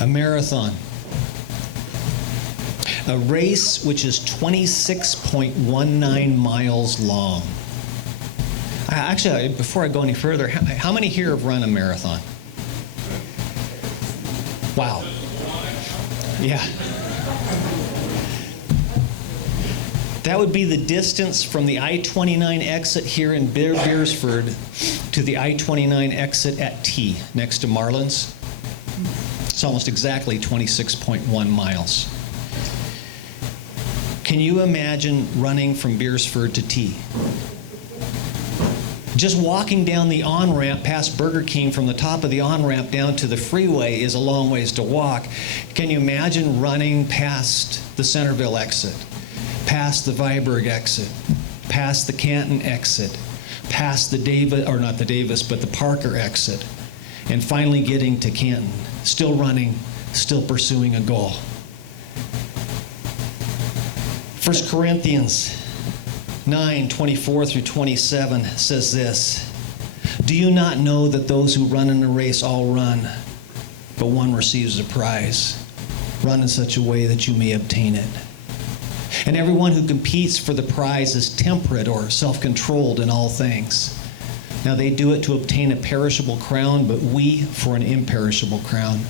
A marathon. A race which is 26.19 miles long. Actually, before I go any further, how many here have run a marathon? Wow. Yeah. That would be the distance from the I-29 exit here in Beresford to the I-29 exit at T, next to Marlin's. It's almost exactly 26.1 miles. Can you imagine running from Beresford to T? Just walking down the on-ramp past Burger King from the top of the on-ramp down to the freeway is a long ways to walk. Can you imagine running past the Centerville exit, past the Viborg exit, past the Canton exit, past the the Parker exit, and finally getting to Canton, still running, still pursuing a goal? 1 Corinthians 9:24 through 27 says this: "Do you not know that those who run in a race all run, but one receives a prize? Run in such a way that you may obtain it. And everyone who competes for the prize is temperate or self-controlled in all things. Now they do it to obtain a perishable crown, but we for an imperishable crown.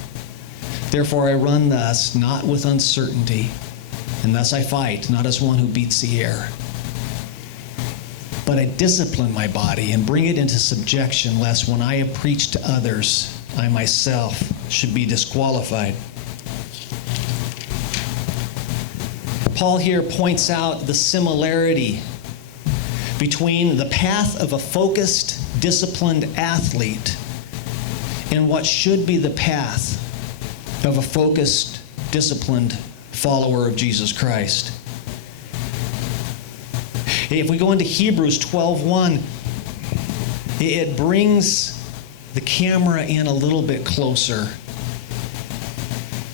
Therefore I run thus, not with uncertainty, and thus I fight, not as one who beats the air. But I discipline my body and bring it into subjection, lest when I have preached to others, I myself should be disqualified." Paul here points out the similarity between the path of a focused, disciplined athlete and what should be the path of a focused, disciplined follower of Jesus Christ. If we go into Hebrews 12:1, it brings the camera in a little bit closer.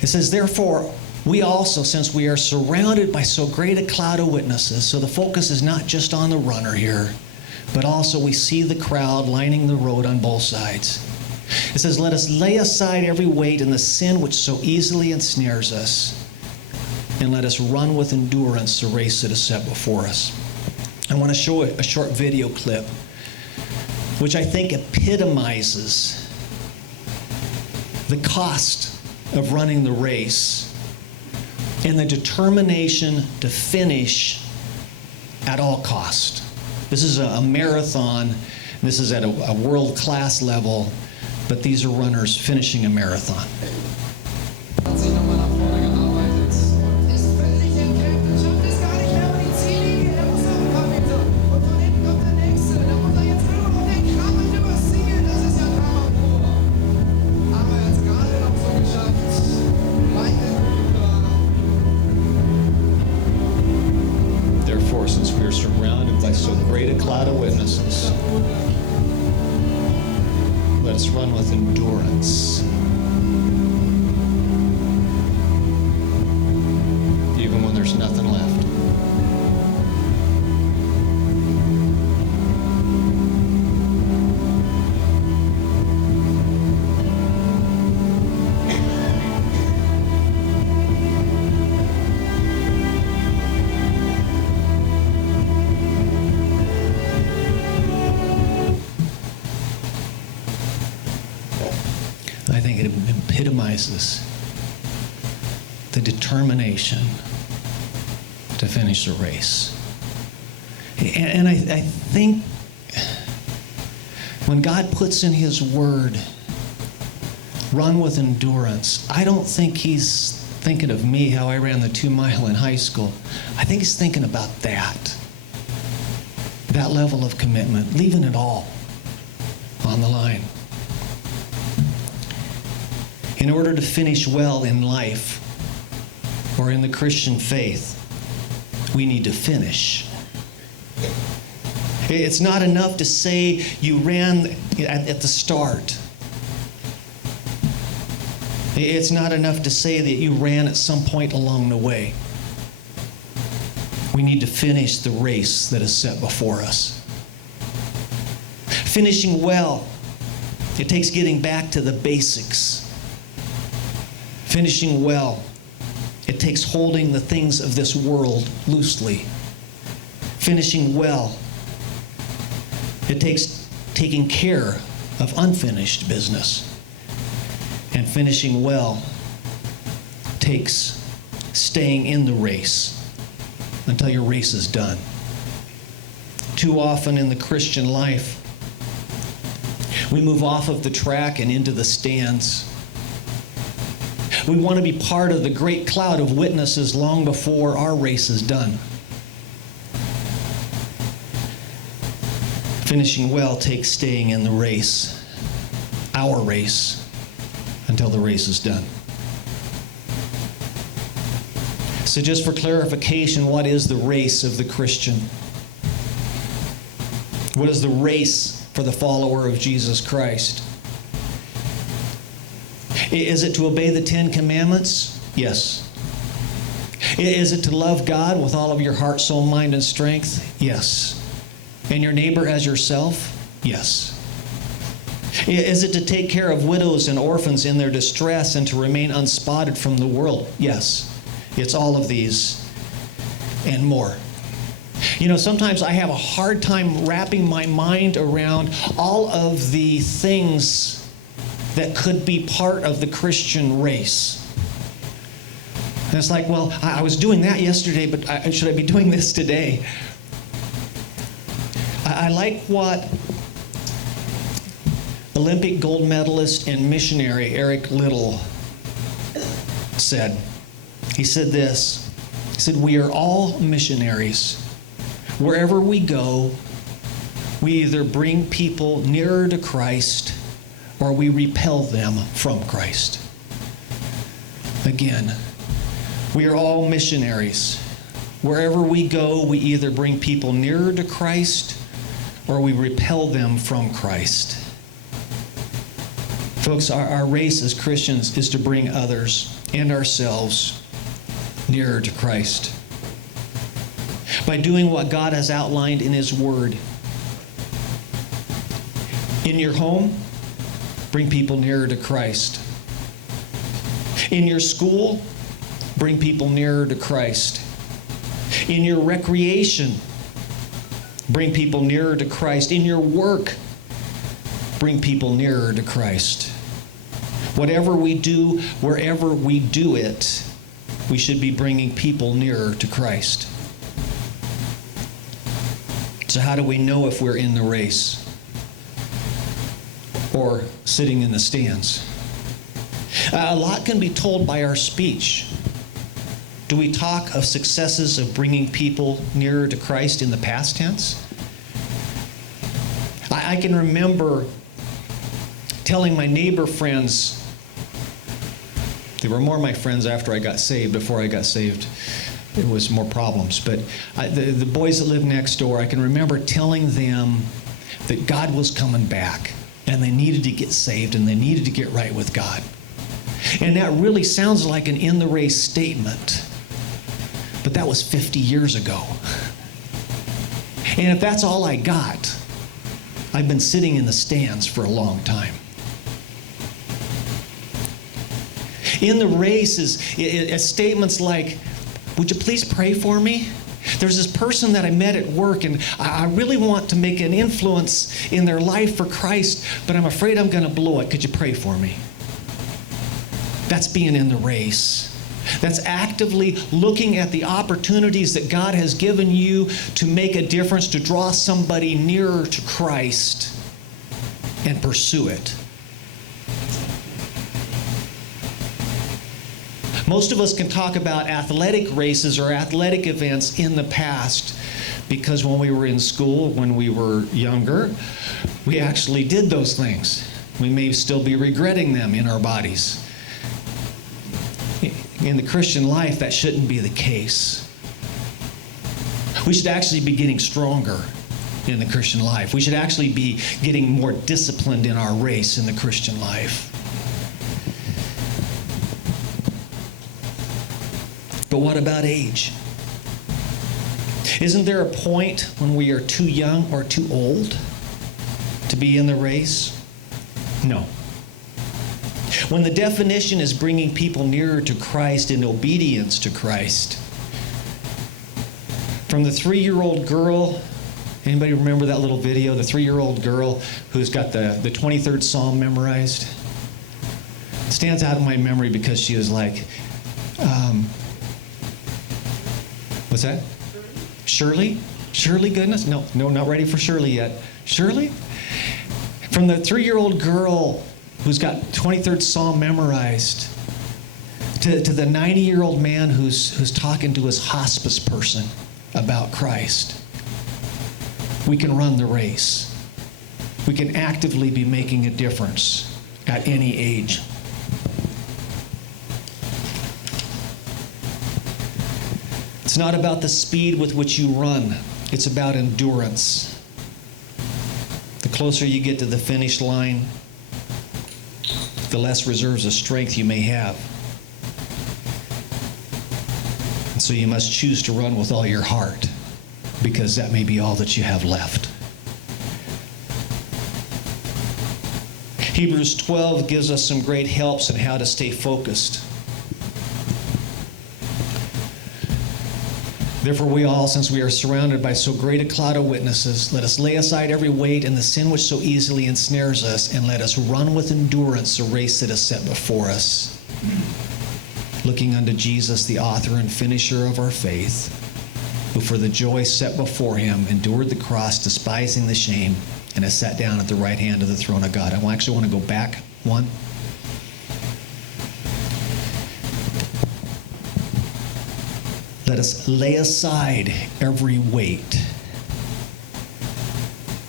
It says, "Therefore, we also, since we are surrounded by so great a cloud of witnesses," so the focus is not just on the runner here, but also we see the crowd lining the road on both sides. It says, "Let us lay aside every weight and the sin which so easily ensnares us, and let us run with endurance the race that is set before us." I want to show a short video clip which I think epitomizes the cost of running the race and the determination to finish at all cost. This is a marathon. This is at a world-class level, but these are runners finishing a marathon. Since we are surrounded by so great a cloud of witnesses, let's run with endurance, even when there's nothing left. I think it epitomizes the determination to finish the race. And I think when God puts in His word, run with endurance, I don't think He's thinking of me, how I ran the 2 mile in high school. I think He's thinking about that level of commitment, leaving it all on the line. In order to finish well in life or in the Christian faith, we need to finish. It's not enough to say you ran at the start. It's not enough to say that you ran at some point along the way. We need to finish the race that is set before us. Finishing well, it takes getting back to the basics. Finishing well, it takes holding the things of this world loosely. Finishing well, it takes taking care of unfinished business. And finishing well takes staying in the race until your race is done. Too often in the Christian life, we move off of the track and into the stands. We want to be part of the great cloud of witnesses long before our race is done. Finishing well takes staying in the race, our race, until the race is done. So just for clarification, what is the race of the Christian? What is the race for the follower of Jesus Christ? Is it to obey the 10 Commandments? Yes. Is it to love God with all of your heart, soul, mind, and strength? Yes. And your neighbor as yourself? Yes. Is it to take care of widows and orphans in their distress and to remain unspotted from the world? Yes. It's all of these and more. You know, sometimes I have a hard time wrapping my mind around all of the things that could be part of the Christian race. And it's like, well, I was doing that yesterday, but should I be doing this today? I like what Olympic gold medalist and missionary Eric Liddell said. He said this. He said, "We are all missionaries. Wherever we go, we either bring people nearer to Christ or we repel them from Christ." Again, we are all missionaries. Wherever we go, we either bring people nearer to Christ or we repel them from Christ. Folks, our race as Christians is to bring others and ourselves nearer to Christ by doing what God has outlined in His Word. In your home, bring people nearer to Christ. In your school, bring people nearer to Christ. In your recreation, bring people nearer to Christ. In your work, bring people nearer to Christ. Whatever we do, wherever we do it, we should be bringing people nearer to Christ. So how do we know if we're in the race or sitting in the stands? A lot can be told by our speech. Do we talk of successes of bringing people nearer to Christ in the past tense? I can remember telling my neighbor friends, they were more my friends after I got saved. Before I got saved, it was more problems. But the boys that lived next door, I can remember telling them that God was coming back and they needed to get saved and they needed to get right with God. And that really sounds like an in the race statement. But that was 50 years ago. And if that's all I got, I've been sitting in the stands for a long time. In the race is statements like, "Would you please pray for me? There's this person that I met at work and I really want to make an influence in their life for Christ, but I'm afraid I'm going to blow it. Could you pray for me?" That's being in the race. That's actively looking at the opportunities that God has given you to make a difference, to draw somebody nearer to Christ and pursue it. Most of us can talk about athletic races or athletic events in the past because when we were in school, when we were younger, we actually did those things. We may still be regretting them in our bodies. In the Christian life, that shouldn't be the case. We should actually be getting stronger in the Christian life. We should actually be getting more disciplined in our race in the Christian life. But what about age? Isn't there a point when we are too young or too old to be in the race? No. When the definition is bringing people nearer to Christ in obedience to Christ. From the 3-year-old girl, anybody remember that little video? The 3-year-old girl who's got the 23rd Psalm memorized? Stands out in my memory because she was like, what's that? Shirley? Shirley Goodness? No, not ready for Shirley yet. Shirley? From the 3-year-old girl who's got 23rd Psalm memorized to the 90-year-old man who's talking to his hospice person about Christ. We can run the race. We can actively be making a difference at any age. It's not about the speed with which you run. It's about endurance. The closer you get to the finish line, the less reserves of strength you may have. And so you must choose to run with all your heart, because that may be all that you have left. Hebrews 12 gives us some great helps on how to stay focused. Therefore we all, since we are surrounded by so great a cloud of witnesses, let us lay aside every weight and the sin which so easily ensnares us, and let us run with endurance the race that is set before us, looking unto Jesus, the author and finisher of our faith, who for the joy set before him endured the cross, despising the shame, and has sat down at the right hand of the throne of God. I actually want to go back one. Let us lay aside every weight.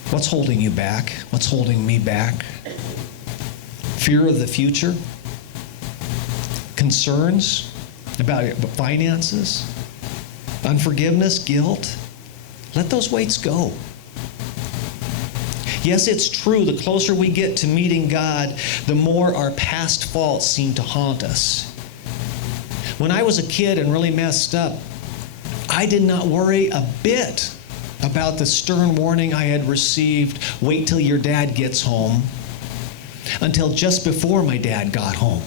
What's holding you back? What's holding me back? Fear of the future? Concerns about finances? Unforgiveness? Guilt? Let those weights go. Yes, it's true, the closer we get to meeting God, the more our past faults seem to haunt us. When I was a kid and really messed up, I did not worry a bit about the stern warning I had received, wait till your dad gets home, until just before my dad got home.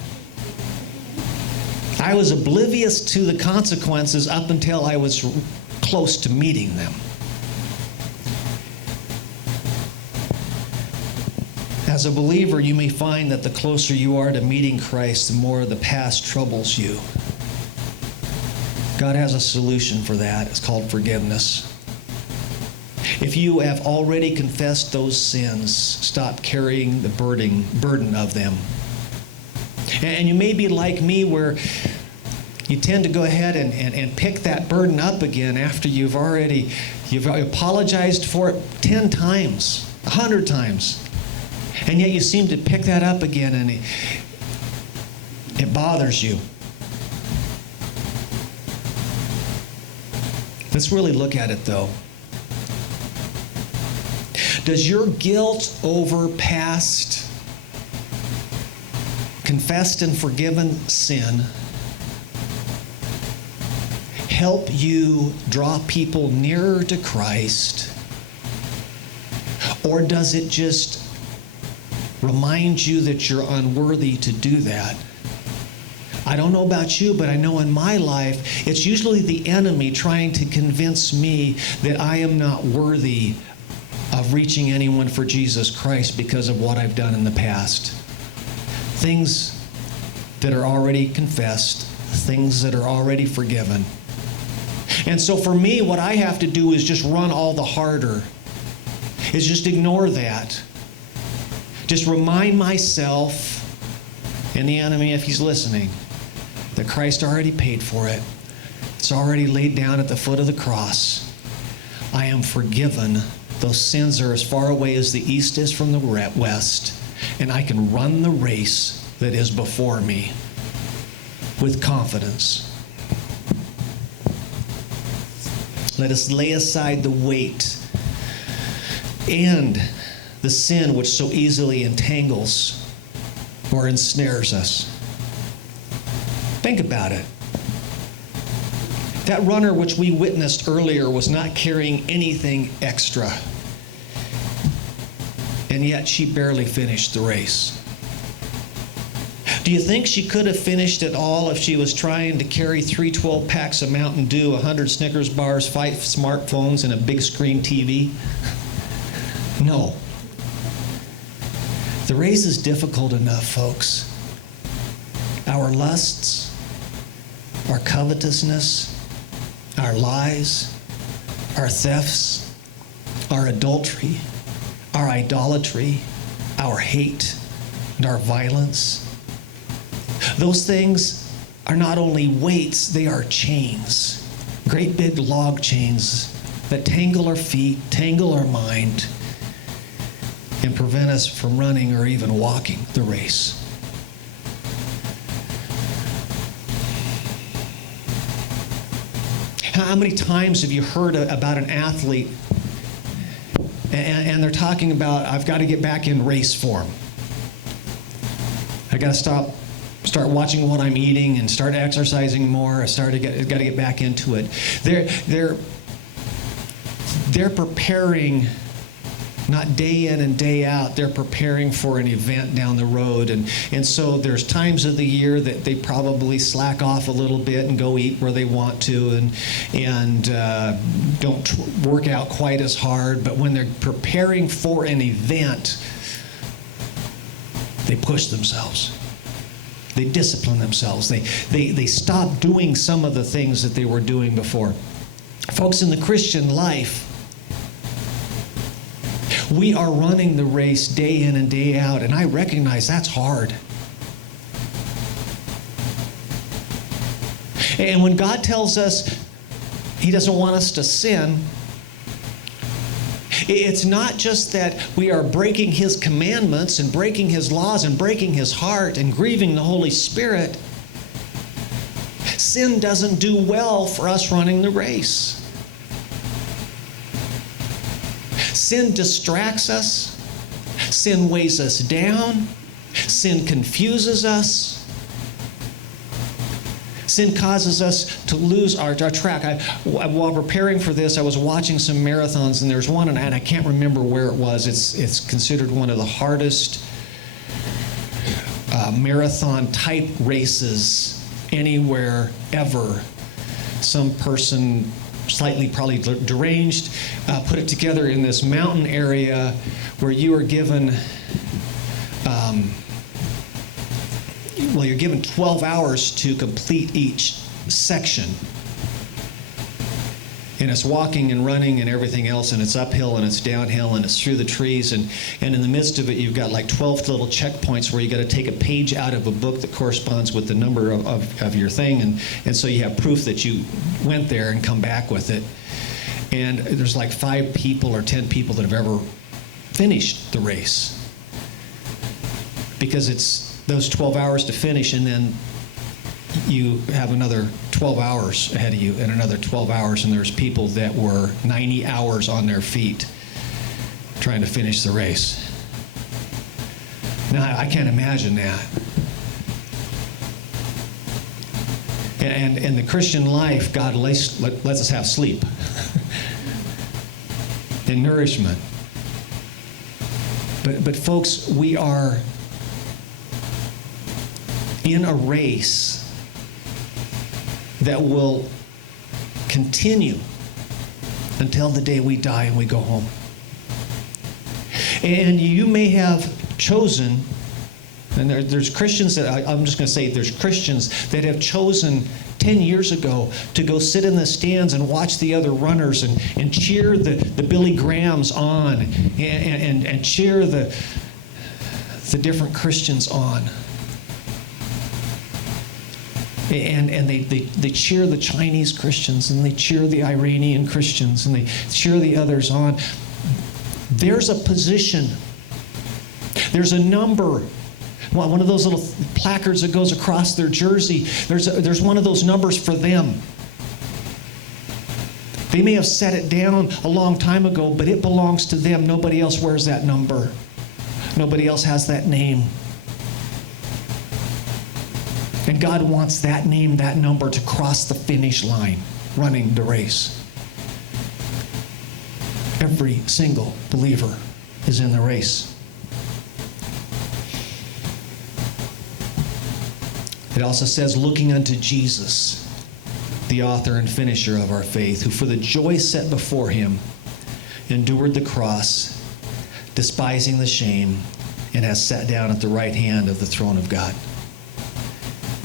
I was oblivious to the consequences up until I was close to meeting them. As a believer, you may find that the closer you are to meeting Christ, the more the past troubles you. God has a solution for that. It's called forgiveness. If you have already confessed those sins, stop carrying the burden of them. And you may be like me, where you tend to go ahead and pick that burden up again after you've apologized for it 10 times, 100 times. And yet you seem to pick that up again, and it bothers you. Let's really look at it, though. Does your guilt over past confessed and forgiven sin help you draw people nearer to Christ? Or does it just remind you that you're unworthy to do that? I don't know about you, but I know in my life, it's usually the enemy trying to convince me that I am not worthy of reaching anyone for Jesus Christ because of what I've done in the past. Things that are already confessed, things that are already forgiven. And so for me, what I have to do is just run all the harder, is just ignore that. Just remind myself, and the enemy, if he's listening, that Christ already paid for it. It's already laid down at the foot of the cross. I am forgiven. Those sins are as far away as the east is from the west, and I can run the race that is before me with confidence. Let us lay aside the weight and the sin which so easily entangles or ensnares us. Think about it. That runner which we witnessed earlier was not carrying anything extra, and yet she barely finished the race. Do you think she could have finished it all if she was trying to carry 3 12-packs of Mountain Dew, 100 Snickers bars, 5 smartphones, and a big screen TV? No. The race is difficult enough, folks. Our lusts, our covetousness, our lies, our thefts, our adultery, our idolatry, our hate, and our violence. Those things are not only weights, they are chains. Great big log chains that tangle our feet, tangle our mind, and prevent us from running or even walking the race. How many times have you heard about an athlete and they're talking about, I've got to get back in race form. I got to start watching what I'm eating and start exercising more. I got to get back into it. They're preparing, not day in and day out, they're preparing for an event down the road. And so there's times of the year that they probably slack off a little bit and go eat where they want to and don't work out quite as hard. But when they're preparing for an event, they push themselves. They discipline themselves. They stop doing some of the things that they were doing before. Folks, in the Christian life, we are running the race day in and day out, and I recognize that's hard. And when God tells us He doesn't want us to sin, it's not just that we are breaking His commandments and breaking His laws and breaking His heart and grieving the Holy Spirit. Sin doesn't do well for us running the race. Sin distracts us. Sin weighs us down. Sin confuses us. Sin causes us to lose our track. While preparing for this, I was watching some marathons, and there's one, and I can't remember where it was. It's considered one of the hardest marathon-type races anywhere ever. Some person, slightly probably deranged, put it together in this mountain area where you are given, you're given 12 hours to complete each section. And it's walking and running and everything else, and it's uphill and it's downhill and it's through the trees, and in the midst of it you've got like 12 little checkpoints where you got to take a page out of a book that corresponds with the number of your thing, and so you have proof that you went there and come back with it. And there's like 5 people or 10 people that have ever finished the race, because it's those 12 hours to finish, and then you have another 12 hours ahead of you and another 12 hours, and there's people that were 90 hours on their feet trying to finish the race. Now, I can't imagine that. And in the Christian life, God lets us have sleep and nourishment. But folks, we are in a race that will continue until the day we die and we go home. And you may have chosen, and there's Christians that, I'm just going to say there's Christians that have chosen 10 years ago to go sit in the stands and watch the other runners and cheer the Billy Grahams on and cheer the different Christians on. And they cheer the Chinese Christians, and they cheer the Iranian Christians, and they cheer the others on. There's a position. There's a number. One of those little placards that goes across their jersey. There's one of those numbers for them. They may have set it down a long time ago, but it belongs to them. Nobody else wears that number. Nobody else has that name. And God wants that name, that number, to cross the finish line, running the race. Every single believer is in the race. It also says, looking unto Jesus, the author and finisher of our faith, who for the joy set before him endured the cross, despising the shame, and has sat down at the right hand of the throne of God.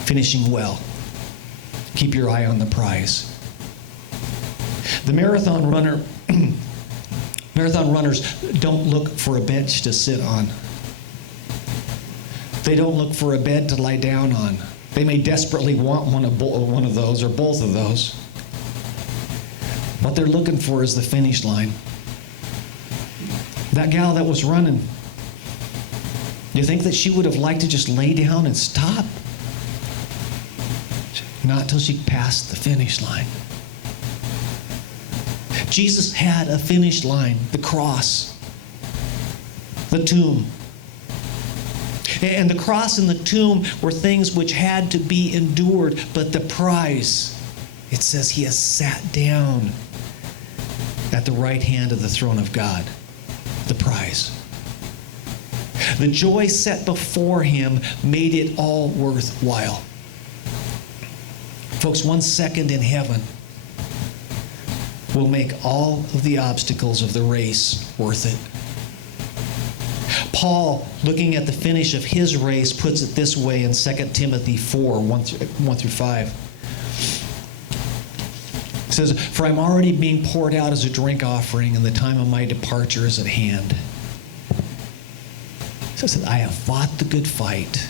Finishing well. Keep your eye on the prize. The marathon runners don't look for a bench to sit on. They don't look for a bed to lie down on. They may desperately want one of those or both of those. What they're looking for is the finish line. That gal that was running, you think that she would have liked to just lay down and stop? Not till she passed the finish line. Jesus had a finish line, the cross, the tomb. And the cross and the tomb were things which had to be endured, but the prize, it says he has sat down at the right hand of the throne of God. The prize. The joy set before him made it all worthwhile. Folks, 1 second in heaven will make all of the obstacles of the race worth it. Paul, looking at the finish of his race, puts it this way in 2 Timothy 4, 1 through 5. It says, "For I'm already being poured out as a drink offering, and the time of my departure is at hand." It says, "I have fought the good fight.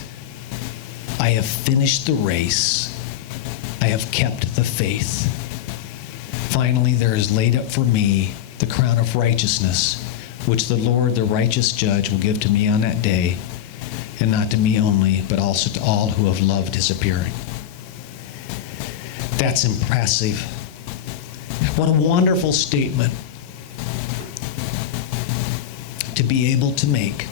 I have finished the race. I have kept the faith. Finally, there is laid up for me the crown of righteousness, which the Lord, the righteous judge, will give to me on that day, and not to me only, but also to all who have loved his appearing." That's impressive. What a wonderful statement to be able to make.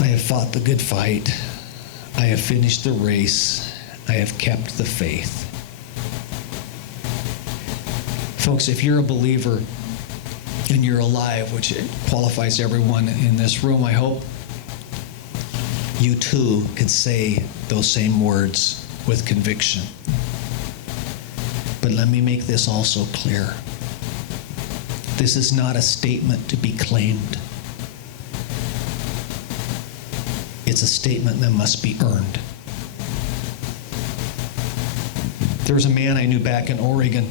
I have fought the good fight. I have finished the race. I have kept the faith. Folks, if you're a believer and you're alive, which qualifies everyone in this room, I hope you too can say those same words with conviction. But let me make this also clear. This is not a statement to be claimed. It's a statement that must be earned. There was a man I knew back in Oregon.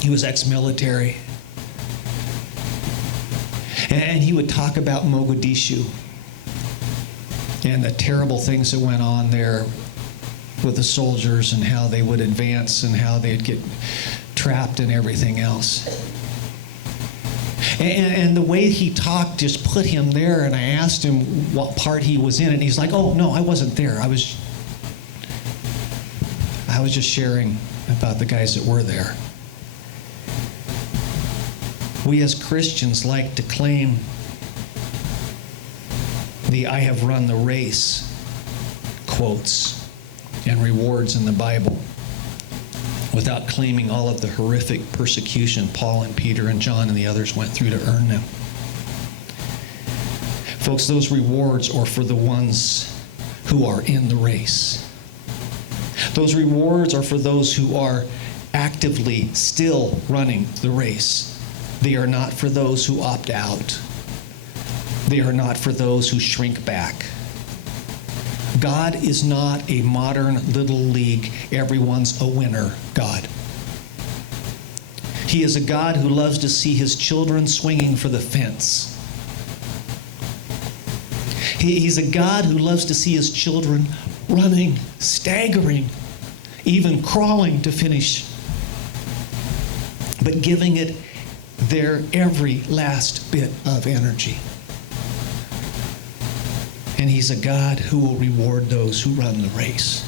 He was ex-military. And he would talk about Mogadishu and the terrible things that went on there with the soldiers and how they would advance and how they'd get trapped and everything else. And the way he talked just put him there, and I asked him what part he was in, and he's like, "Oh, no, I wasn't there. I was just sharing about the guys that were there." We as Christians like to claim the "I have run the race" quotes and rewards in the Bible without claiming all of the horrific persecution Paul and Peter and John and the others went through to earn them. Folks, those rewards are for the ones who are in the race. Those rewards are for those who are actively still running the race. They are not for those who opt out. They are not for those who shrink back. God is not a modern little league, everyone's a winner God. He is a God who loves to see his children swinging for the fence. He's a God who loves to see his children running, staggering, even crawling to finish, but giving it their every last bit of energy. And he's a God who will reward those who run the race.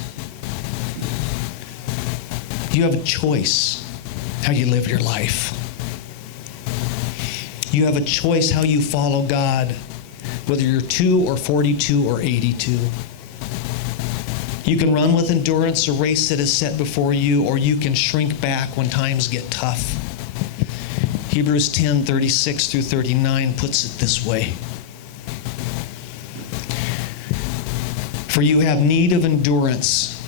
You have a choice how you live your life. You have a choice how you follow God, whether you're 2 or 42 or 82. You can run with endurance a race that is set before you, or you can shrink back when times get tough. Hebrews 10:36 through 39 puts it this way. For you have need of endurance,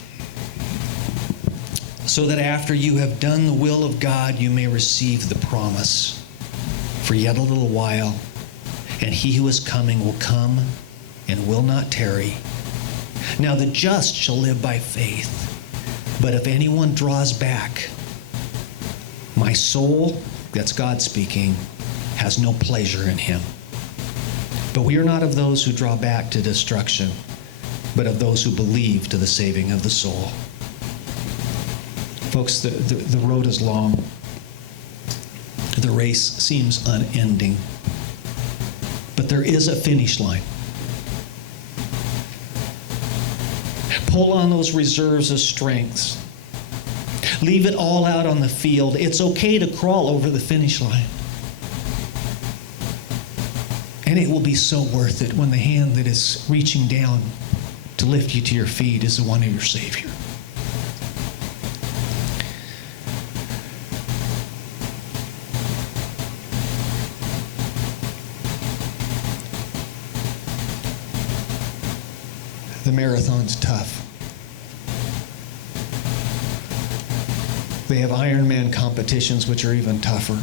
so that after you have done the will of God, you may receive the promise. For yet a little while, and he who is coming will come and will not tarry. Now the just shall live by faith. But if anyone draws back, my soul, that's God speaking, has no pleasure in him. But we are not of those who draw back to destruction, but of those who believe to the saving of the soul. Folks, the road is long. The race seems unending. But there is a finish line. Pull on those reserves of strength. Leave it all out on the field. It's okay to crawl over the finish line. And it will be so worth it when the hand that is reaching down to lift you to your feet is the one of your Savior. The marathon's tough. They have Ironman competitions, which are even tougher.